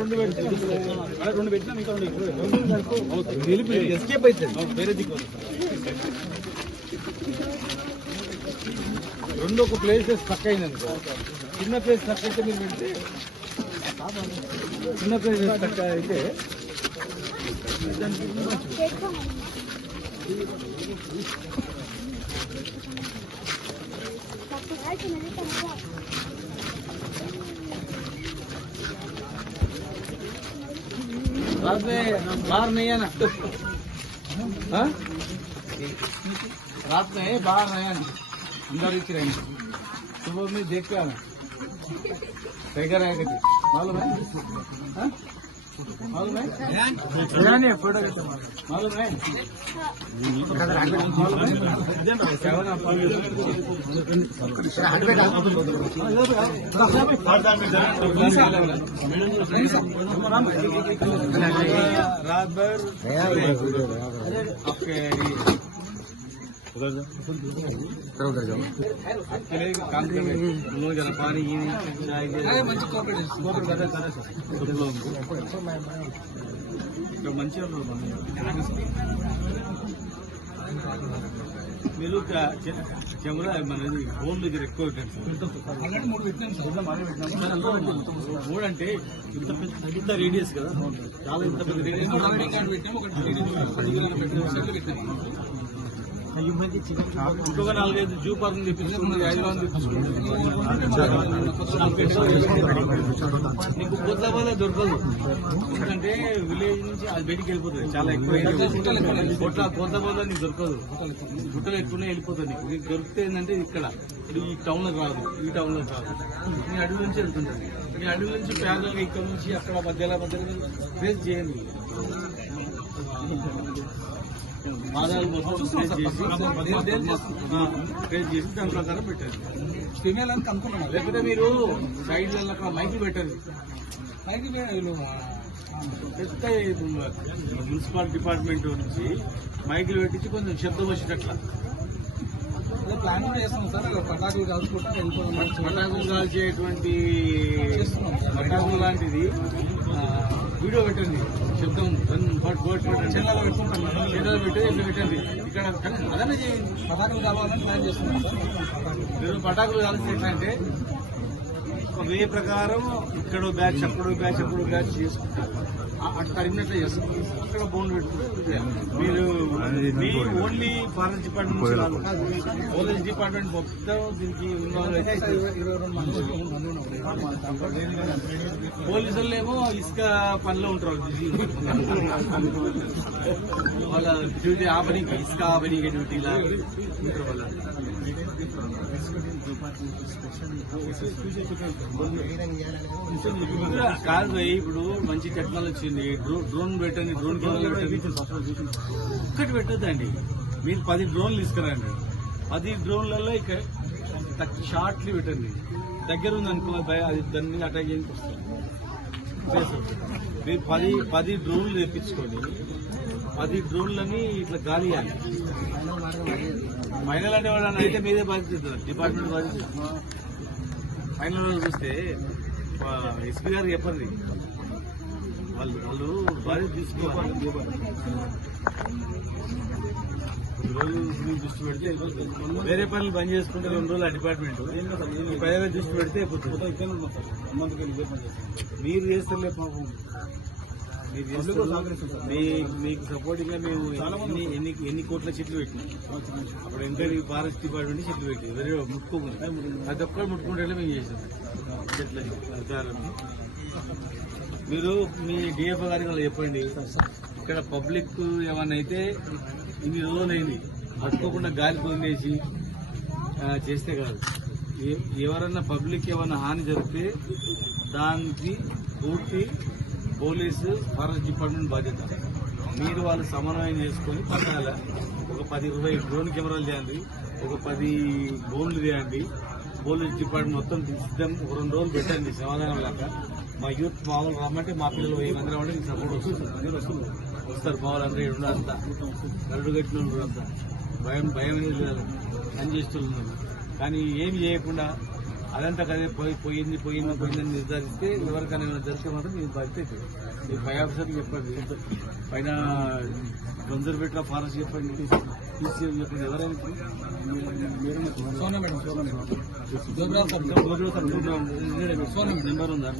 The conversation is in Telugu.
రెండు పెట్టినా ఇంకా ఎస్కేప్ అవుతుంది వేరే దిక్కు రెండు ఒక ప్లేసెస్ స్టక్ అయిందనుకో చిన్న ప్లేస్ స్టక్ అయితే మీరు పెడితే చిన్న ప్లేస్ స్టక్ అయితే रात में बाहर नहीं आना रात में बाहर नहीं आना अंदर ही रहेंगे सुबह में देख के आना टाइगर आएगा मालूम है मालूम है फोटो मालूम है रात भर आपके उधर जाओ काम कर रहे जरा पानी चाय మంచిగా మీరు కెమెరా మనది ఫోన్ దగ్గర ఎక్కువ మూడు అంటే ఇంత రేడియస్ కదా చాలా ఇంత పెద్ద రేడియస్ ఇంకొక 4-5 జూ పార్క్ తెప్పించుకుంటే 5 రౌండ్ నీకు కొత్తబాలే దొరకదు ఎందుకంటే విలేజ్ నుంచి అది బయటికి వెళ్ళిపోతుంది చాలా ఎక్కువ కొత్తబాల నీకు దొరకదు గుట్టలు ఎక్కువనే వెళ్ళిపోతుంది నీకు దొరికితే ఏంటంటే ఇక్కడ ఇప్పుడు ఈ టౌన్ లో రాదు ఈ టౌన్ లో రాదు నీ అడవి నుంచి వెళ్తుంటుంది ఈ అడవి నుంచి ప్యారల్ గా ఇక్కడ నుంచి అక్కడ మధ్యలో ఫేస్ చేయండి ఆధారాలు మొత్తం ట్రేస్ చేసి దాని ప్రకారం పెట్టారు లేకపోతే మీరు సైడ్ అక్కడ మైకి పెట్టారు పెద్ద మున్సిపల్ డిపార్ట్మెంట్ నుంచి మైకులు పెట్టించి కొంచెం శబ్దం వచ్చేటట్లా ప్లాన్ చేస్తాం సార్ పటాకులు కాల్చుకుంటే పటాకులు కాల్చేటువంటి పటాకులు లాంటిది వీడియో పెట్టండి శబ్దం చిన్నలో పెట్టి పెట్టండి ఇక్కడ అదనే చేయండి పటాకులు కావాలని ప్లాన్ చేస్తున్నాం మీరు పటాకులు కాల్సి ఏంటంటే వే ప్రకారం ఇక్కడో బ్యాచ్ అక్కడో బ్యాచ్ అక్కడో బ్యాచ్ చేసుకుంటారు అటు తరిగినట్లే చేస్తారు ఇక్కడ బోన్లు పెట్టుకుంటే మీరు మీ ఓన్లీ ఫారెస్ట్ డిపార్ట్మెంట్ నుంచి కాదు పోలీస్ డిపార్ట్మెంట్ మొత్తం దీనికి ఇన్వాల్వ్ అయితే పోలీసులు ఏమో ఇసుక పనిలో ఉంటారు వాళ్ళ డ్యూటీ ఆపనీకి ఇసుక ఆపనీకి డ్యూటీలా ఉంటారు వాళ్ళ కాదు భయ్ ఇప్పుడు మంచి టెక్నాలజీ వచ్చింది డ్రోన్ పెట్టండి డ్రోన్ కెమెరా ఒక్కటి పెట్టద్దండి మీరు 10 డ్రోన్లు తీసుకురండి 10 డ్రోన్లలో ఇక షార్ట్లీ పెట్టండి దగ్గర ఉంది అనుకో భయ అది దాన్ని అటాక్ చేయడానికి వస్తుంది మీరు 10 డ్రోన్లు తెప్పించుకొని 10 డ్రోన్లని ఇట్లా గాలి ఇవ్వాలి ఫైనల్ అంటే వాడు అయితే మీదే బాధ్యత డిపార్ట్మెంట్ బాధ్యత ఫైనల్ చూస్తే ఎస్పీ గారు చెప్పండి వాళ్ళు బాధ్యత తీసుకోవాలి రోజు దృష్టి పెడితే వేరే పనులు బంద్ చేసుకుంటే 2 రోజులు ఆ డిపార్ట్మెంట్ పైగా దృష్టి పెడితే మీరు చేస్తలే పాపం మీకు సపోర్టింగ్ గా మేము ఎన్ని కోట్ల చెట్లు పెట్టినాం అప్పుడు ఎంత ఫారెస్ట్ డిపార్ట్మెంట్ చెట్లు పెట్టి వేరే ముట్టుకోకుండా ప్రతి ఒక్కరు ముట్టుకుంటే మేము చేసాం చెట్ల అధికారులను మీరు మీ డిఎఫ్ఓ గారికి వాళ్ళు చెప్పండి ఇక్కడ పబ్లిక్ ఏమన్నా అయితే ఇన్ని రోజులైంది పట్టుకోకుండా గాలి పొందేసి చేస్తే కాదు ఎవరన్నా పబ్లిక్ ఏమన్నా హాని జరిగితే దానికి పూర్తి పోలీసు ఫారెస్ట్ డిపార్ట్మెంట్ బాధ్యత మీరు వాళ్ళు సమన్వయం చేసుకొని పట్టాల ఒక 10-20 డ్రోన్ కెమెరాలు చేయండి ఒక 10 బోన్లు చేయండి పోలీస్ డిపార్ట్మెంట్ మొత్తం సిద్ధం 2 రోజులు పెట్టండి సమాధానం లాగా మా యూత్ మామూలు రమ్మంటే మా పిల్లలు 1000 మంది రమ్మంటే మీకు సపోర్ట్ వస్తారు మా వాళ్ళందరూ అంతా నలుడు కట్టిన అంతా భయం అనేది పని చేస్తున్నారు కానీ ఏమి చేయకుండా అదంతా కదే పోయిందని నిర్ధారిస్తే ఎవరికైనా ఏమైనా జరిగితే మాత్రం మీరు బాధ్యత అవుతుంది. మీరు పై ఆఫీసర్కి చెప్పండి, పైన కన్జర్వేటర్ ఆఫ్ ఫారెస్ట్ చెప్పండి, TCM చెప్పండి, ఎవరైనా సోనా మేడం జోబ్రావ్ సార్ నెంబర్ ఉందా?